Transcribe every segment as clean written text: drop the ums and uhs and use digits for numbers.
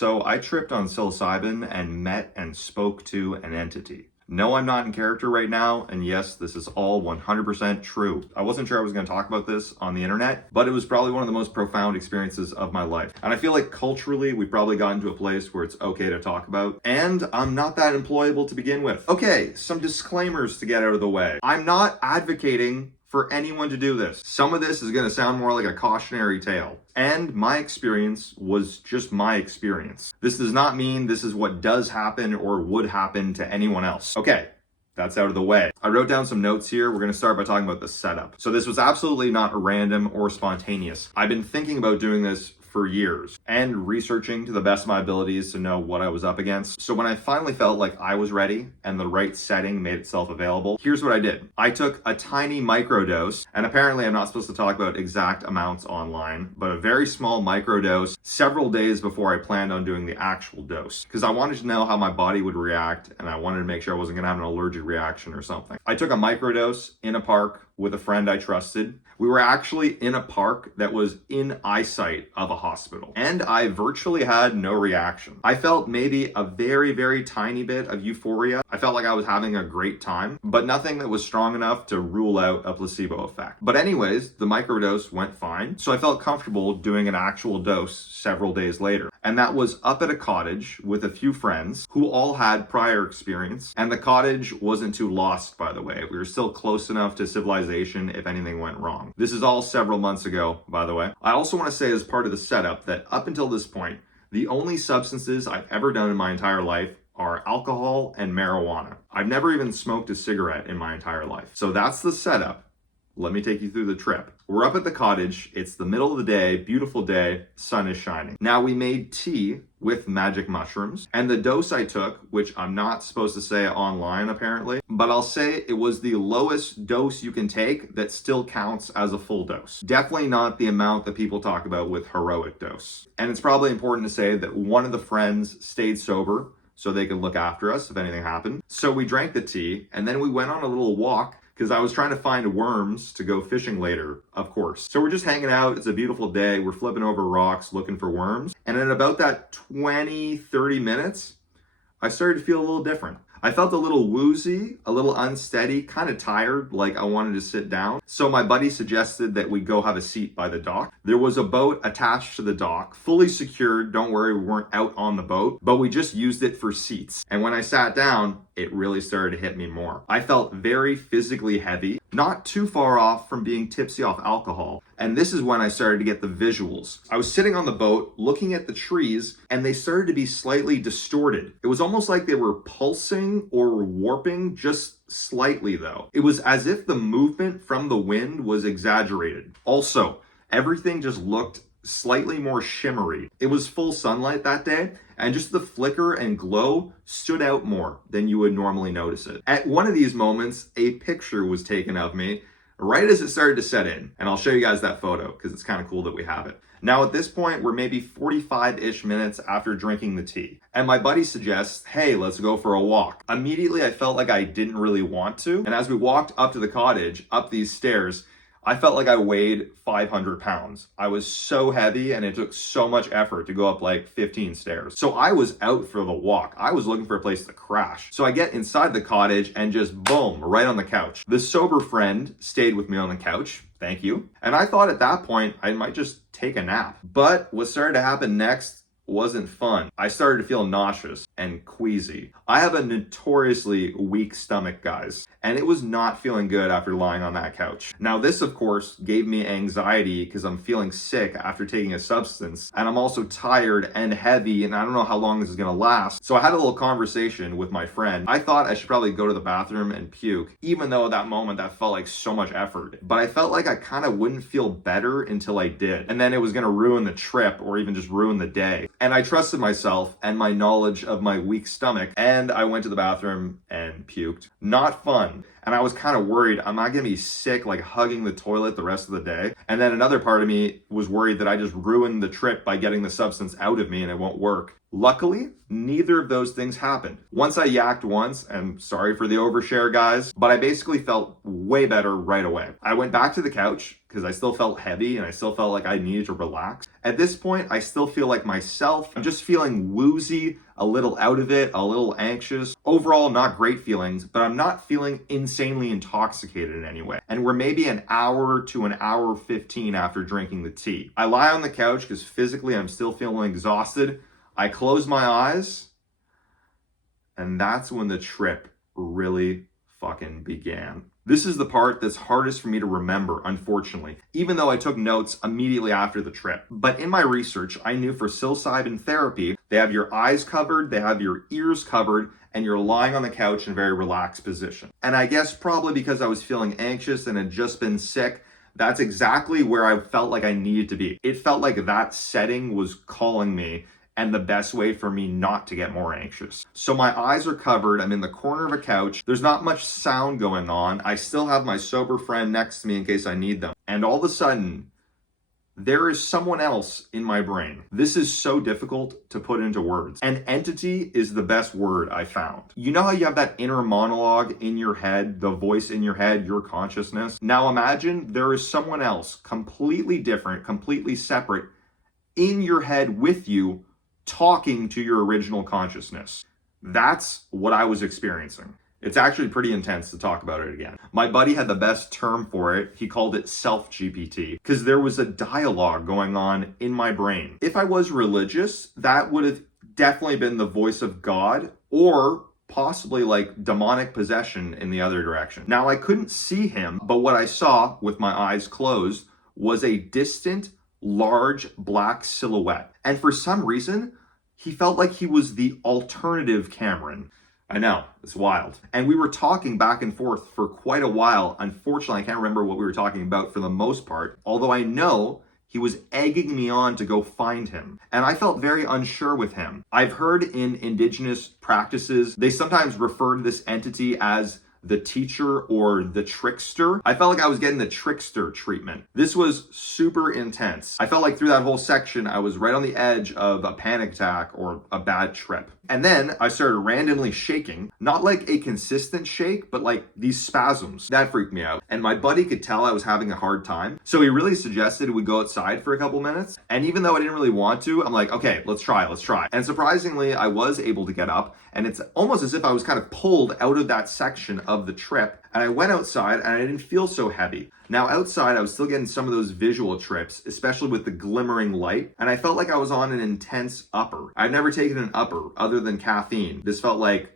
So I tripped on psilocybin and met and spoke to an entity. No, I'm not in character right now, and yes, this is all 100% true. I wasn't sure I was going to talk about this on the internet, but it was probably one of the most profound experiences of my life. And I feel like culturally, we've probably gotten to a place where it's okay to talk about, and I'm not that employable to begin with. Okay, some disclaimers to get out of the way. I'm not advocating for anyone to do this. Some of this is going to sound more like a cautionary tale. And my experience was just my experience. This does not mean this is what does happen or would happen to anyone else. Okay, that's out of the way. I wrote down some notes here. We're going to start by talking about the setup. So this was absolutely not random or spontaneous. I've been thinking about doing this for years and researching to the best of my abilities to know what I was up against. So when I finally felt like I was ready and the right setting made itself available, here's what I did. I took a tiny microdose, and apparently I'm not supposed to talk about exact amounts online, but a very small microdose several days before I planned on doing the actual dose, because I wanted to know how my body would react, and I wanted to make sure I wasn't going to have an allergic reaction or something. I took a microdose in a park with a friend I trusted. We were actually in a park that was in eyesight of a hospital, and I virtually had no reaction. I felt maybe a very, very tiny bit of euphoria. I felt like I was having a great time, but nothing that was strong enough to rule out a placebo effect. But anyways, the microdose went fine, so I felt comfortable doing an actual dose several days later. And that was up at a cottage with a few friends who all had prior experience. And the cottage wasn't too lost, by the way. We were still close enough to civilization if anything went wrong. This is all several months ago, by the way. I also want to say as part of the setup that up until this point, the only substances I've ever done in my entire life are alcohol and marijuana. I've never even smoked a cigarette in my entire life. So that's the setup. Let me take you through the trip. We're up at the cottage. It's the middle of the day, beautiful day, sun is shining. Now we made tea with magic mushrooms, and the dose I took, which I'm not supposed to say online apparently, but I'll say it was the lowest dose you can take that still counts as a full dose. Definitely not the amount that people talk about with heroic dose. And it's probably important to say that one of the friends stayed sober so they could look after us if anything happened. So we drank the tea, and then we went on a little walk because I was trying to find worms to go fishing later, of course. So we're just hanging out. It's a beautiful day. We're flipping over rocks looking for worms. And in about that 20, 30 minutes, I started to feel a little different. I felt a little woozy, a little unsteady, kind of tired, like I wanted to sit down. So my buddy suggested that we go have a seat by the dock. There was a boat attached to the dock, fully secured. Don't worry, we weren't out on the boat, but we just used it for seats. And when I sat down, it really started to hit me more. I felt very physically heavy, not too far off from being tipsy off alcohol. And this is when I started to get the visuals. I was sitting on the boat looking at the trees, and they started to be slightly distorted. It was almost like they were pulsing or warping, just slightly though. It was as if the movement from the wind was exaggerated. Also, everything just looked slightly more shimmery. It was full sunlight that day, and just the flicker and glow stood out more than you would normally notice it. At one of these moments, a picture was taken of me right as it started to set in, and I'll show you guys that photo because it's kind of cool that we have it. Now at this point, we're maybe 45-ish minutes after drinking the tea, and my buddy suggests, hey, let's go for a walk. Immediately, I felt like I didn't really want to, and as we walked up to the cottage, up these stairs, I felt like I weighed 500 pounds. I was so heavy and it took so much effort to go up like 15 stairs. So I was out for the walk. I was looking for a place to crash. So I get inside the cottage and just boom, right on the couch. The sober friend stayed with me on the couch. Thank you. And I thought at that point I might just take a nap. But what started to happen next wasn't fun. I started to feel nauseous and queasy. I have a notoriously weak stomach, guys, and it was not feeling good after lying on that couch. Now, this, of course, gave me anxiety because I'm feeling sick after taking a substance, and I'm also tired and heavy, and I don't know how long this is gonna last. So I had a little conversation with my friend. I thought I should probably go to the bathroom and puke, even though at that moment that felt like so much effort. But I felt like I kind of wouldn't feel better until I did, and then it was gonna ruin the trip or even just ruin the day. And I trusted myself and my knowledge of my weak stomach, and I went to the bathroom and puked. Not fun. And I was kind of worried, am I going to be sick, like hugging the toilet the rest of the day? And then another part of me was worried that I just ruined the trip by getting the substance out of me and it won't work. Luckily, neither of those things happened. Once I yacked once, and sorry for the overshare, guys, but I basically felt way better right away. I went back to the couch because I still felt heavy and I still felt like I needed to relax. At this point, I still feel like myself. I'm just feeling woozy, a little out of it, a little anxious. Overall, not great feelings, but I'm not feeling insanely intoxicated in any way. And we're maybe an hour to an hour 15 after drinking the tea. I lie on the couch because physically I'm still feeling exhausted. I close my eyes, and that's when the trip really fucking began. This is the part that's hardest for me to remember, unfortunately, even though I took notes immediately after the trip. But in my research, I knew for psilocybin therapy, they have your eyes covered, they have your ears covered, and you're lying on the couch in a very relaxed position. And I guess probably because I was feeling anxious and had just been sick, that's exactly where I felt like I needed to be. It felt like that setting was calling me and the best way for me not to get more anxious. So my eyes are covered, I'm in the corner of a couch, there's not much sound going on, I still have my sober friend next to me in case I need them. And all of a sudden, there is someone else in my brain. This is so difficult to put into words. An entity is the best word I found. You know how you have that inner monologue in your head, the voice in your head, your consciousness? Now imagine there is someone else, completely different, completely separate, in your head with you, talking to your original consciousness. That's what I was experiencing. It's actually pretty intense to talk about it again. My buddy had the best term for it. He called it self-GPT because there was a dialogue going on in my brain. If I was religious, that would have definitely been the voice of God or possibly like demonic possession in the other direction. Now, I couldn't see him, but what I saw with my eyes closed was a distant, large black silhouette. And for some reason, he felt like he was the alternative Cameron. I know, it's wild. And we were talking back and forth for quite a while. Unfortunately, I can't remember what we were talking about for the most part, although I know he was egging me on to go find him. And I felt very unsure with him. I've heard in indigenous practices, they sometimes refer to this entity as the teacher or the trickster. I felt like I was getting the trickster treatment. This was super intense. I felt like through that whole section, I was right on the edge of a panic attack or a bad trip. And then I started randomly shaking, not like a consistent shake, but like these spasms. That freaked me out. And my buddy could tell I was having a hard time. So he really suggested we go outside for a couple minutes. And even though I didn't really want to, I'm like, okay, let's try. And surprisingly, I was able to get up. And it's almost as if I was kind of pulled out of that section of the trip. And I went outside and I didn't feel so heavy. Now outside, I was still getting some of those visual trips, especially with the glimmering light. And I felt like I was on an intense upper. I've never taken an upper other than caffeine. This felt like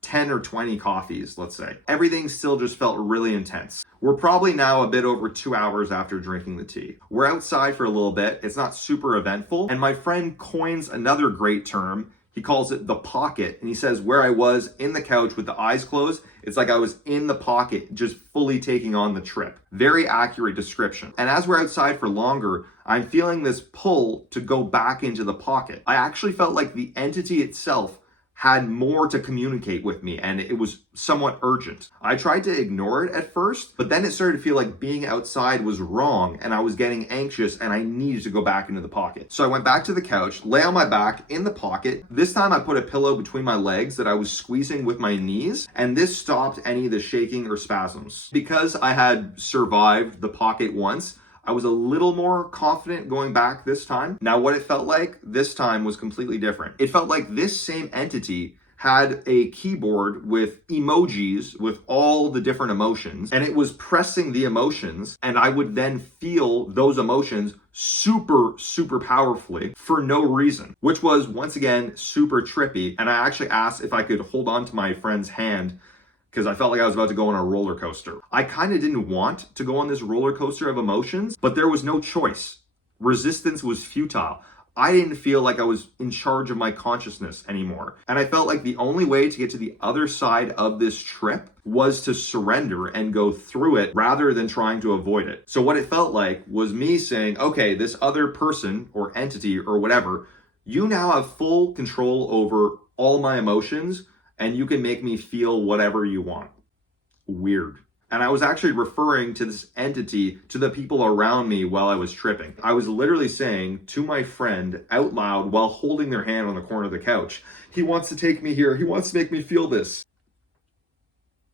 10 or 20 coffees, let's say. Everything still just felt really intense. We're probably now a bit over 2 hours after drinking the tea. We're outside for a little bit. It's not super eventful. And my friend coins another great term. He calls it the pocket. And he says where I was in the couch with the eyes closed, it's like I was in the pocket, just fully taking on the trip. Very accurate description. And as we're outside for longer, I'm feeling this pull to go back into the pocket. I actually felt like the entity itself had more to communicate with me, and it was somewhat urgent. I tried to ignore it at first, but then it started to feel like being outside was wrong, and I was getting anxious, and I needed to go back into the pocket. So I went back to the couch, lay on my back in the pocket. This time I put a pillow between my legs that I was squeezing with my knees, and this stopped any of the shaking or spasms. Because I had survived the pocket once, I was a little more confident going back this time. Now, what it felt like this time was completely different. It felt like this same entity had a keyboard with emojis with all the different emotions, and it was pressing the emotions, and I would then feel those emotions super, super powerfully for no reason, which was once again super trippy. And I actually asked if I could hold on to my friend's hand because I felt like I was about to go on a roller coaster. I kind of didn't want to go on this roller coaster of emotions, but there was no choice. Resistance was futile. I didn't feel like I was in charge of my consciousness anymore. And I felt like the only way to get to the other side of this trip was to surrender and go through it rather than trying to avoid it. So what it felt like was me saying, okay, this other person or entity or whatever, you now have full control over all my emotions, and you can make me feel whatever you want. weird. And I was actually referring to this entity to the people around me while I was tripping. I was literally saying to my friend out loud while holding their hand on the corner of the couch, he wants to take me here. He wants to make me feel this.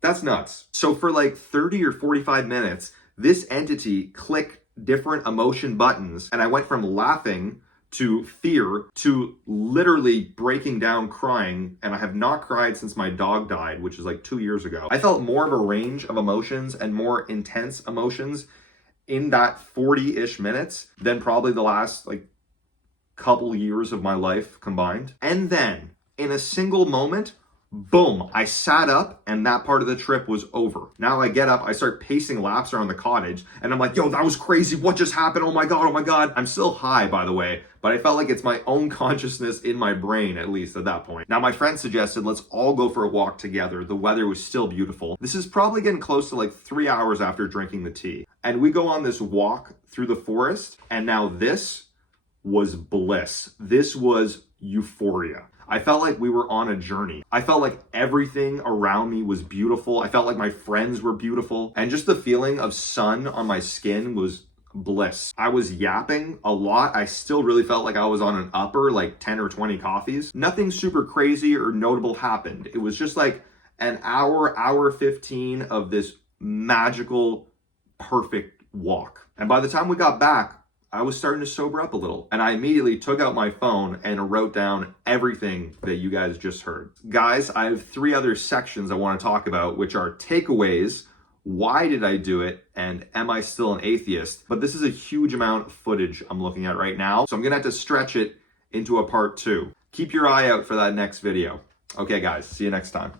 That's nuts. So for like 30 or 45 minutes, this entity clicked different emotion buttons, and I went from laughing to fear to literally breaking down crying, and I have not cried since my dog died, which is like 2 years ago. I felt more of a range of emotions and more intense emotions in that 40-ish minutes than probably the last like couple years of my life combined. And then in a single moment, boom, I sat up and that part of the trip was over. Now I get up, I start pacing laps around the cottage, and I'm like, yo, that was crazy. What just happened? Oh my God, oh my God. I'm still high, by the way, but I felt like it's my own consciousness in my brain, at least at that point. Now my friend suggested let's all go for a walk together. The weather was still beautiful. This is probably getting close to like 3 hours after drinking the tea. And we go on this walk through the forest, and now this was bliss. This was euphoria. I felt like we were on a journey. I felt like everything around me was beautiful. I felt like my friends were beautiful. And just the feeling of sun on my skin was bliss. I was yapping a lot. I still really felt like I was on an upper, like 10 or 20 coffees. Nothing super crazy or notable happened. It was just like an hour 15 of this magical, perfect walk. And by the time we got back, I was starting to sober up a little, and I immediately took out my phone and wrote down everything that you guys just heard. Guys, I have 3 other sections I want to talk about, which are takeaways, why did I do it, and am I still an atheist? But this is a huge amount of footage I'm looking at right now, so I'm gonna have to stretch it into a part 2. Keep your eye out for that next video. Okay guys, see you next time.